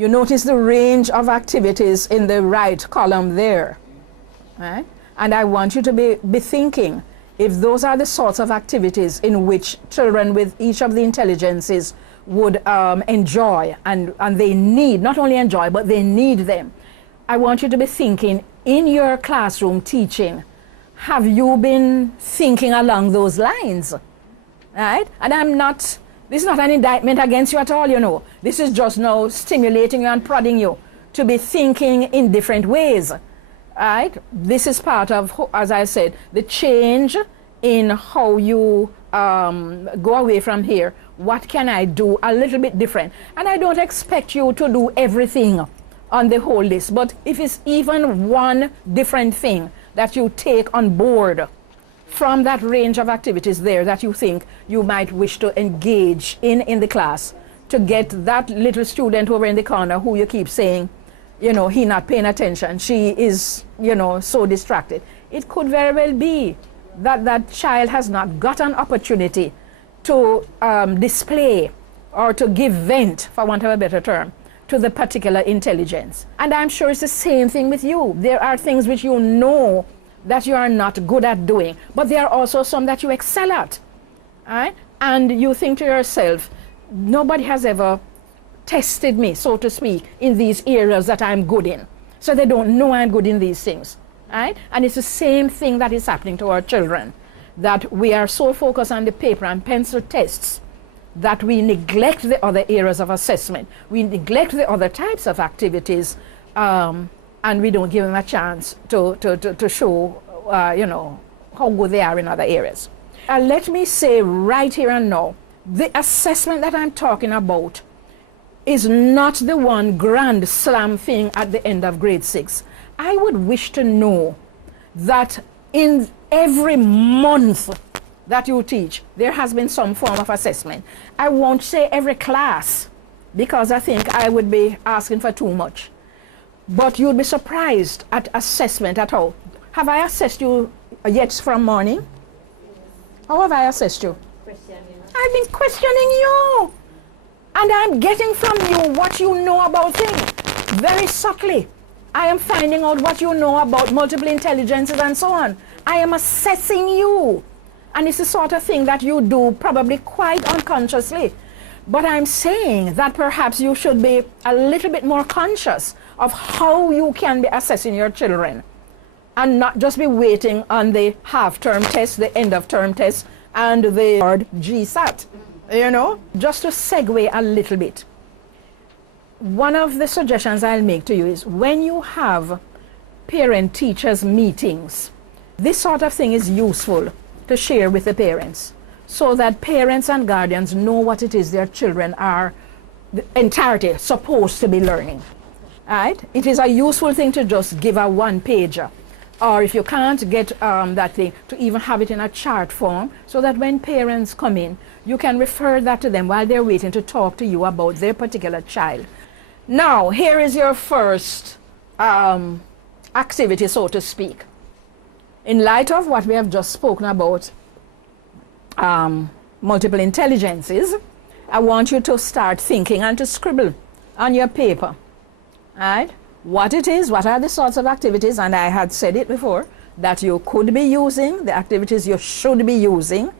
You notice the range of activities in the right column there, right? And I want you to be thinking, if those are the sorts of activities in which children with each of the intelligences would enjoy and they need, not only enjoy, but they need them. I want you to be thinking in your classroom teaching, have you been thinking along those lines, right? And this is not an indictment against you at all, you know. This is just now stimulating you and prodding you to be thinking in different ways, right? This is part of, as I said, the change in how you go away from here. What can I do a little bit different? And I don't expect you to do everything on the whole list, but if it's even one different thing that you take on board from that range of activities there that you think you might wish to engage in the class, to get that little student over in the corner who you keep saying, you know, he not paying attention, she is, you know, so distracted. It could very well be that that child has not got an opportunity to display or to give vent, for want of a better term, to the particular intelligence. And I'm sure it's the same thing with you. There are things which you know that you are not good at doing, but there are also some that you excel at, right? And you think to yourself, nobody has ever tested me, so to speak, in these areas that I'm good in. So they don't know I'm good in these things, right? And it's the same thing that is happening to our children, that we are so focused on the paper and pencil tests that we neglect the other areas of assessment. We neglect the other types of activities, and we don't give them a chance to show, you know, how good they are in other areas. Let me say right here and now, the assessment that I'm talking about is not the one grand slam thing at the end of grade 6. I would wish to know that in every month that you teach, there has been some form of assessment. I won't say every class, because I think I would be asking for too much. But you'd be surprised at assessment at all. Have I assessed you yet from morning? How have I assessed you? I've been questioning you. And I'm getting from you what you know about things. Very subtly. I am finding out what you know about multiple intelligences and so on. I am assessing you. And it's the sort of thing that you do probably quite unconsciously. But I'm saying that perhaps you should be a little bit more conscious of how you can be assessing your children, and not just be waiting on the half-term test, the end-of-term test, and the GSAT, you know? Just to segue a little bit. One of the suggestions I'll make to you is when you have parent-teachers meetings, this sort of thing is useful to share with the parents, so that parents and guardians know what it is their children are the entirety supposed to be learning. Right? It is a useful thing to just give a one-pager, or if you can't get that thing, to even have it in a chart form, so that when parents come in, you can refer that to them while they're waiting to talk to you about their particular child. Now, here is your first activity, so to speak. In light of what we have just spoken about, multiple intelligences, I want you to start thinking and to scribble on your paper, right? What it is, what are the sorts of activities, and I had said it before, that you could be using, the activities you should be using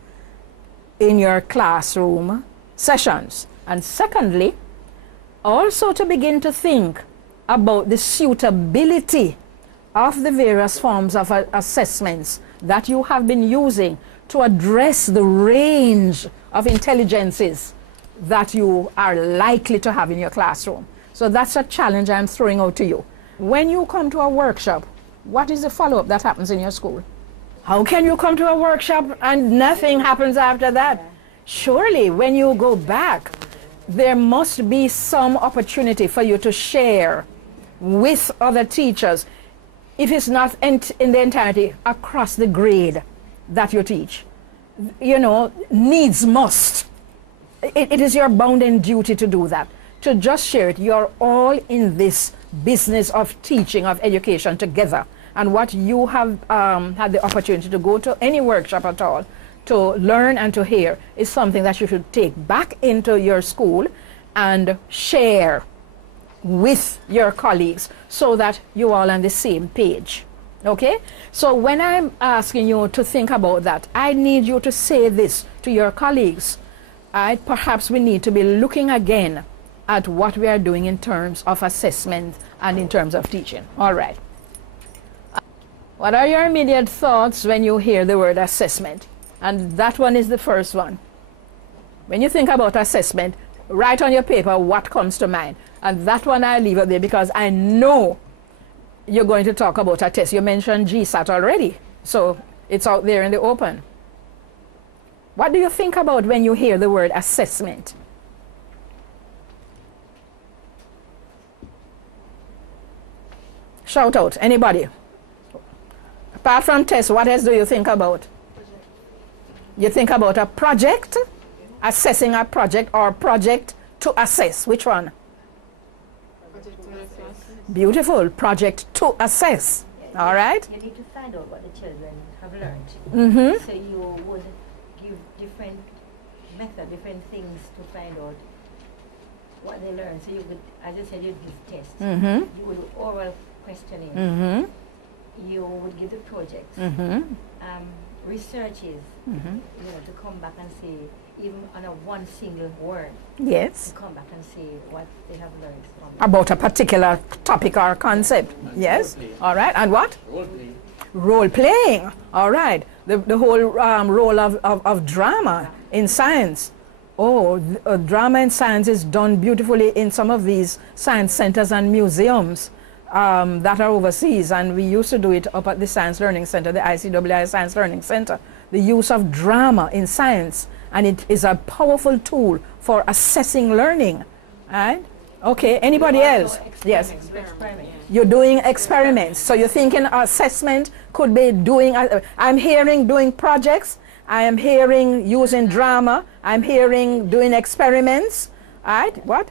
in your classroom sessions. And secondly, also to begin to think about the suitability of the various forms of assessments that you have been using to address the range of intelligences that you are likely to have in your classroom. So that's a challenge I'm throwing out to you. When you come to a workshop, what is the follow-up that happens in your school? How can you come to a workshop and nothing happens after that? Surely when you go back, there must be some opportunity for you to share with other teachers, if it's not in the entirety, across the grade that you teach. You know, needs must. It is your bounden duty to do that, to just share it. You're all in this business of teaching, of education together. And what you have had the opportunity to go to any workshop at all, to learn and to hear, is something that you should take back into your school and share with your colleagues so that you're all on the same page. Okay? So when I'm asking you to think about that, I need you to say this to your colleagues. Perhaps we need to be looking again at what we are doing in terms of assessment and in terms of teaching. All right. What are your immediate thoughts when you hear the word assessment? And that one is the first one. When you think about assessment, write on your paper what comes to mind. And that one I leave it there because I know you're going to talk about a test. You mentioned GSAT already, so it's out there in the open. What do you think about when you hear the word assessment? Shout out, anybody. Apart from test, what else do you think about? You think about a project, assessing a project, or project to assess. Which one? Beautiful. Project to assess. Yeah, all right. You need to find out what the children have learned. Mm-hmm. So you would give different methods, different things to find out what they learned. So you would, as you said, you'd give tests. Mm-hmm. You would do oral questioning. Mm-hmm. You would give the projects. Mm-hmm. Researches, Mm-hmm. to come back and say, even on a one single word, Yes. to come back and say what they have learned from About a particular topic or concept. Yes. All right. And what? Role playing. Role playing. All right. The whole role of drama in science. Oh, drama in science is done beautifully in some of these science centers and museums that are overseas. And we used to do it up at the Science Learning Center, the ICWI Science Learning Center. The use of drama in science. And it is a powerful tool for assessing learning. Right? Okay, anybody else? Yes. You're doing experiments. So you're thinking assessment could be doing, I'm hearing doing projects. I am hearing using drama. I'm hearing doing experiments. Right? What?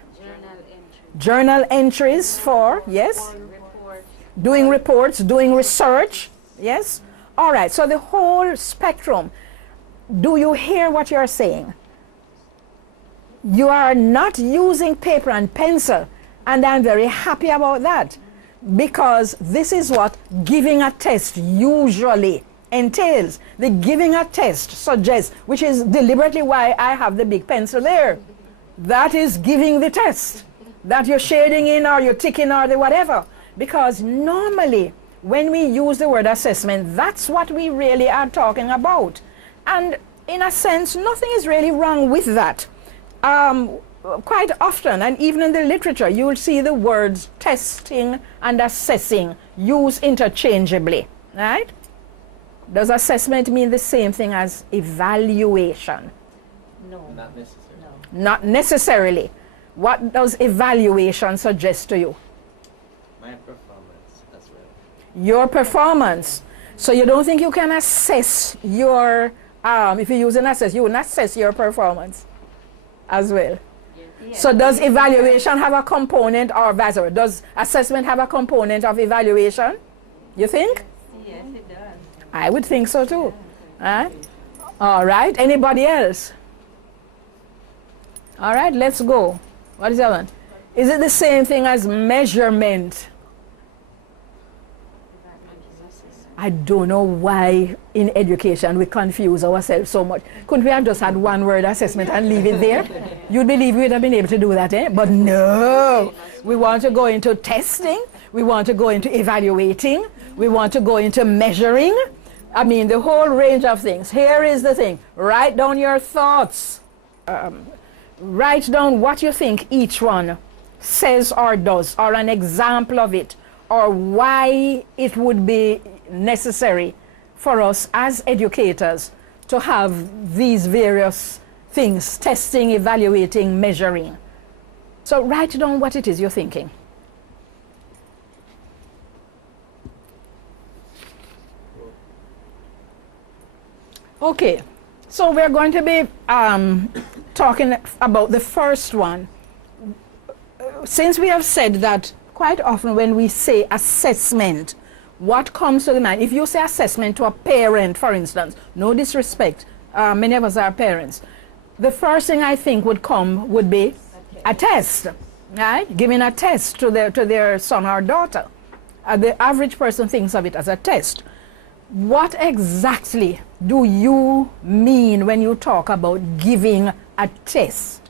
Journal entries for, yes? Doing reports, doing research. Yes? All right, so the whole spectrum. Do you hear what you're saying? You are not using paper and pencil, and I'm very happy about that because this is what giving a test usually entails. The giving a test suggests, which is deliberately why I have the big pencil there. That is giving the test that you're shading in or you're ticking or the whatever. Because normally when we use the word assessment, that's what we really are talking about. And in a sense, nothing is really wrong with that. Quite often, and even in the literature, you will see the words testing and assessing used interchangeably, right? Does assessment mean the same thing as evaluation? No. Not necessarily. No. Not necessarily. What does evaluation suggest to you? My performance as well. Your performance. So you don't think you can assess your, if you use an assess, you will not assess your performance as well. Yes. So does evaluation have a component or vice versa? Does assessment have a component of evaluation? You think? Yes, it does. I would think so too. Huh? All right, anybody else? All right, let's go. What is that one? Is it the same thing as measurement? I don't know why in education we confuse ourselves so much. Couldn't we have just had one word assessment and leave it there? You'd believe we'd have been able to do that, eh? But no, we want to go into testing. We want to go into evaluating. We want to go into measuring. I mean, the whole range of things. Here is the thing. Write down your thoughts. Write down what you think each one says or does, or an example of it, or why it would be necessary for us as educators to have these various things, testing, evaluating, measuring. So write down what it is you're thinking. Okay, so we're going to be talking about the first one. Since we have said that quite often when we say assessment, what comes to the mind? If you say assessment to a parent, for instance, no disrespect, many of us are parents, the first thing I think would come would be a test. right? Giving a test to their son or daughter. The average person thinks of it as a test. What exactly do you mean when you talk about giving a test?